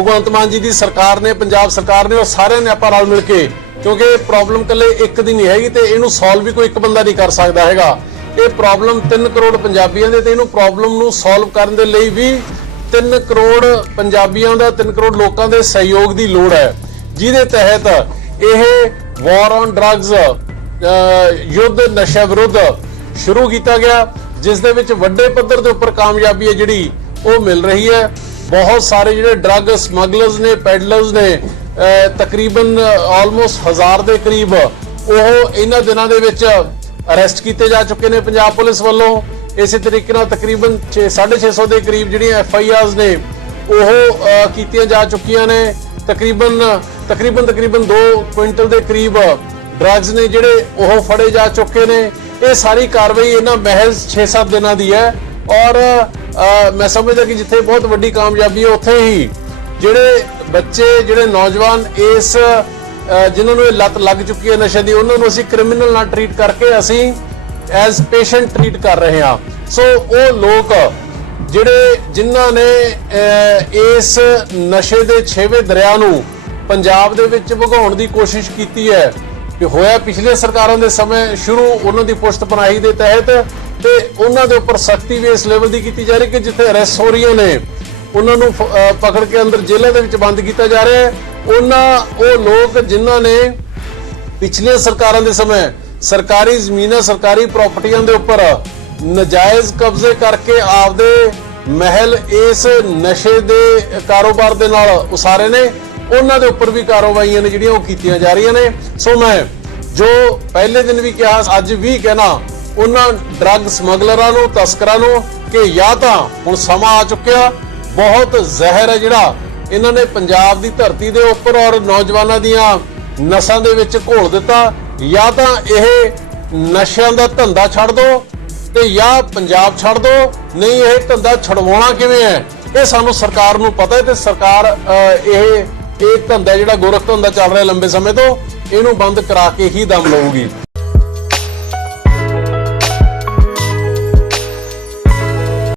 ਭਗਵੰਤ ਮਾਨ ਜੀ ਦੀ ਸਰਕਾਰ ਨੇ, ਪੰਜਾਬ ਸਰਕਾਰ ਨੇ ਉਹ ਸਾਰਿਆਂ ਨੇ ਆਪਾਂ ਰਲ ਮਿਲ ਕੇ, ਕਿਉਂਕਿ ਇਹ ਪ੍ਰੋਬਲਮ ਕੱਲੇ ਇੱਕ ਦੀ ਨਹੀਂ ਹੈਗੀ ਤੇ ਇਹਨੂੰ ਸੋਲਵ ਵੀ ਕੋਈ ਇੱਕ ਬੰਦਾ ਨਹੀਂ ਕਰ ਸਕਦਾ ਹੈਗਾ। ਇਹ ਪ੍ਰੋਬਲਮ 3 ਕਰੋੜ ਪੰਜਾਬੀਆਂ ਦੇ ਤੇ ਇਹਨੂੰ ਪ੍ਰੋਬਲਮ ਨੂੰ ਸੋਲਵ ਕਰਨ ਦੇ ਲਈ ਵੀ 3 ਕਰੋੜ ਪੰਜਾਬੀਆਂ ਦਾ 3 ਕਰੋੜ ਲੋਕਾਂ ਦੇ ਸਹਿਯੋਗ ਦੀ ਲੋੜ ਹੈ। ਜਿਹਦੇ ਤਹਿਤ ਇਹ ਵਾਰ ਔਨ ਡਰੱਗਸ ਯੁੱਧ ਨਸ਼ਾ ਵਿਰੁੱਧ ਸ਼ੁਰੂ ਕੀਤਾ ਗਿਆ, ਜਿਸ ਦੇ ਵਿੱਚ ਵੱਡੇ ਪੱਧਰ ਦੇ ਉੱਪਰ ਕਾਮਯਾਬੀ ਹੈ ਜਿਹੜੀ ਉਹ ਮਿਲ ਰਹੀ ਹੈ। ਬਹੁਤ ਸਾਰੇ ਜਿਹੜੇ ਡਰੱਗ ਸਮਗਲਰਸ ਨੇ ਪੈਡਲਰਸ ਨੇ ਤਕਰੀਬਨ ਆਲਮੋਸਟ ਹਜ਼ਾਰ ਦੇ ਕਰੀਬ ਉਹ ਇਹਨਾਂ ਦਿਨਾਂ ਦੇ ਵਿੱਚ ਅਰੈਸਟ ਕੀਤੇ ਜਾ ਚੁੱਕੇ ਨੇ ਪੰਜਾਬ ਪੁਲਿਸ ਵੱਲੋਂ। ਇਸੇ ਤਰੀਕੇ ਨਾਲ ਤਕਰੀਬਨ 6 650 ਦੇ ਕਰੀਬ ਜਿਹੜੀਆਂ ਐਫ ਆਈ ਆਰਸ ਨੇ, ਉਹ ਕੀਤੀਆਂ ਜਾ ਚੁੱਕੀਆਂ ਨੇ। ਤਕਰੀਬਨ ਤਕਰੀਬਨ ਤਕਰੀਬਨ 2 ਕੁਇੰਟਲ ਦੇ ਕਰੀਬ ਡਰੱਗਸ ਨੇ ਜਿਹੜੇ ਉਹ ਫੜੇ ਜਾ ਚੁੱਕੇ ਨੇ। ਇਹ ਸਾਰੀ ਕਾਰਵਾਈ ਇਹਨਾਂ ਮਹਿਜ਼ 6-7 ਦਿਨਾਂ ਦੀ ਹੈ। ਔਰ ਮੈਂ ਸਮਝਦਾ ਕਿ ਜਿੱਥੇ ਬਹੁਤ ਵੱਡੀ ਕਾਮਯਾਬੀ ਹੈ ਉੱਥੇ ਹੀ ਜਿਹੜੇ ਬੱਚੇ ਜਿਹੜੇ ਨੌਜਵਾਨ ਇਸ ਅਹ, ਜਿਨ੍ਹਾਂ ਨੂੰ ਇਹ ਲੱਤ ਲੱਗ ਚੁੱਕੀ ਹੈ ਨਸ਼ੇ ਦੀ ਉਹਨਾਂ ਨੂੰ ਅਸੀਂ ਕ੍ਰਿਮੀਨਲ ਨਾਲ ਟ੍ਰੀਟ ਕਰਕੇ ਅਸੀਂ ਐਜ਼ ਪੇਸ਼ੈਂਟ ਟਰੀਟ ਕਰ ਰਹੇ ਹਾਂ। ਸੋ ਉਹ ਲੋਕ ਜਿਹੜੇ ਜਿਨ੍ਹਾਂ ਨੇ ਇਸ ਨਸ਼ੇ ਦੇ ਛੇਵੇਂ ਦਰਿਆ ਨੂੰ ਪੰਜਾਬ ਦੇ ਵਿੱਚ ਵਗਾਉਣ ਦੀ ਕੋਸ਼ਿਸ਼ ਕੀਤੀ ਹੈ ਕਿ ਹੋਇਆ ਪਿਛਲੇ ਸਰਕਾਰਾਂ ਦੇ ਸਮੇਂ ਸ਼ੁਰੂ ਉਹਨਾਂ ਦੀ ਪੁਸ਼ਤ ਪਨਾਹੀ ਦੇ ਤਹਿਤ ਤੇ ਉਹਨਾਂ ਦੇ ਉੱਪਰ ਸਖਤੀ ਵੀ ਇਸ ਲੈਵਲ ਦੀ ਕੀਤੀ ਜਾ ਰਹੀ ਕਿ ਜਿੱਥੇ ਅਰੈਸਟ ਹੋ ਰਹੀਆਂ ਨੇ, ਉਹਨਾਂ ਨੂੰ ਪਕੜ ਕੇ ਅੰਦਰ ਜੇਲ੍ਹਾਂ ਦੇ ਵਿੱਚ ਬੰਦ ਕੀਤਾ ਜਾ ਰਿਹਾ ਹੈ। ਉਹਨਾਂ, ਉਹ ਲੋਕ ਜਿਨ੍ਹਾਂ ਨੇ ਪਿਛਲੀਆਂ ਸਰਕਾਰਾਂ ਦੇ ਸਮੇਂ ਸਰਕਾਰੀ ਜ਼ਮੀਨਾਂ, ਸਰਕਾਰੀ ਪ੍ਰਾਪਰਟੀਆਂ ਦੇ ਉੱਪਰ ਨਜਾਇਜ਼ ਕਬਜ਼ੇ ਕਰਕੇ ਆਪਦੇ ਮਹਿਲ ਇਸ ਨਸ਼ੇ ਦੇ ਕਾਰੋਬਾਰ ਦੇ ਨਾਲ ਉਸਾਰੇ ਨੇ। ਉਹਨਾਂ ਦੇ ਉੱਪਰ ਵੀ ਕਾਰਵਾਈਆਂ ਨੇ ਜਿਹੜੀਆਂ ਉਹ ਕੀਤੀਆਂ ਜਾ ਰਹੀਆਂ ਨੇ। ਸੋ ਮੈਂ ਜੋ ਪਹਿਲੇ ਦਿਨ ਵੀ ਕਿਹਾ, ਅੱਜ ਵੀ ਕਹਿਣਾ, ਉਹਨਾਂ ਡਰੱਗ ਸਮਗਲਰਾਂ ਨੂੰ, ਤਸਕਰਾਂ ਨੂੰ ਕਿ ਜਾਂ ਤਾਂ ਹੁਣ ਸਮਾਂ ਆ ਚੁੱਕਿਆ, ਬਹੁਤ ਜ਼ਹਿਰ ਹੈ ਜਿਹੜਾ ਇਹਨਾਂ ਨੇ ਪੰਜਾਬ ਦੀ ਧਰਤੀ ਦੇ ਉੱਪਰ ਔਰ ਨੌਜਵਾਨਾਂ ਦੀਆਂ ਨਸਾਂ ਦੇ ਵਿੱਚ ਘੋਲ ਦਿੱਤਾ। ਜਾਂ ਤਾਂ ਇਹ ਨਸ਼ਿਆਂ ਦਾ ਧੰਦਾ ਛੱਡ ਦੋ ਤੇ ਜਾਂ ਪੰਜਾਬ ਛੱਡ ਦੋ, ਨਹੀਂ ਇਹ ਧੰਦਾ ਛਡਵਾਉਣਾ ਕਿਵੇਂ ਹੈ? ਇਹ ਸਾਨੂੰ ਸਰਕਾਰ ਨੂੰ ਪਤਾ ਹੈ ਤੇ ਸਰਕਾਰ ਇਹ ਇਹ ਧੰਦਾ ਜਿਹੜਾ ਗੋਰਖ ਧੰਦਾ ਚੱਲ ਰਿਹਾ ਲੰਬੇ ਸਮੇਂ ਤੋਂ, ਇਹਨੂੰ ਬੰਦ ਕਰਾ ਕੇ ਹੀ ਦਮ ਲਊਗੀ।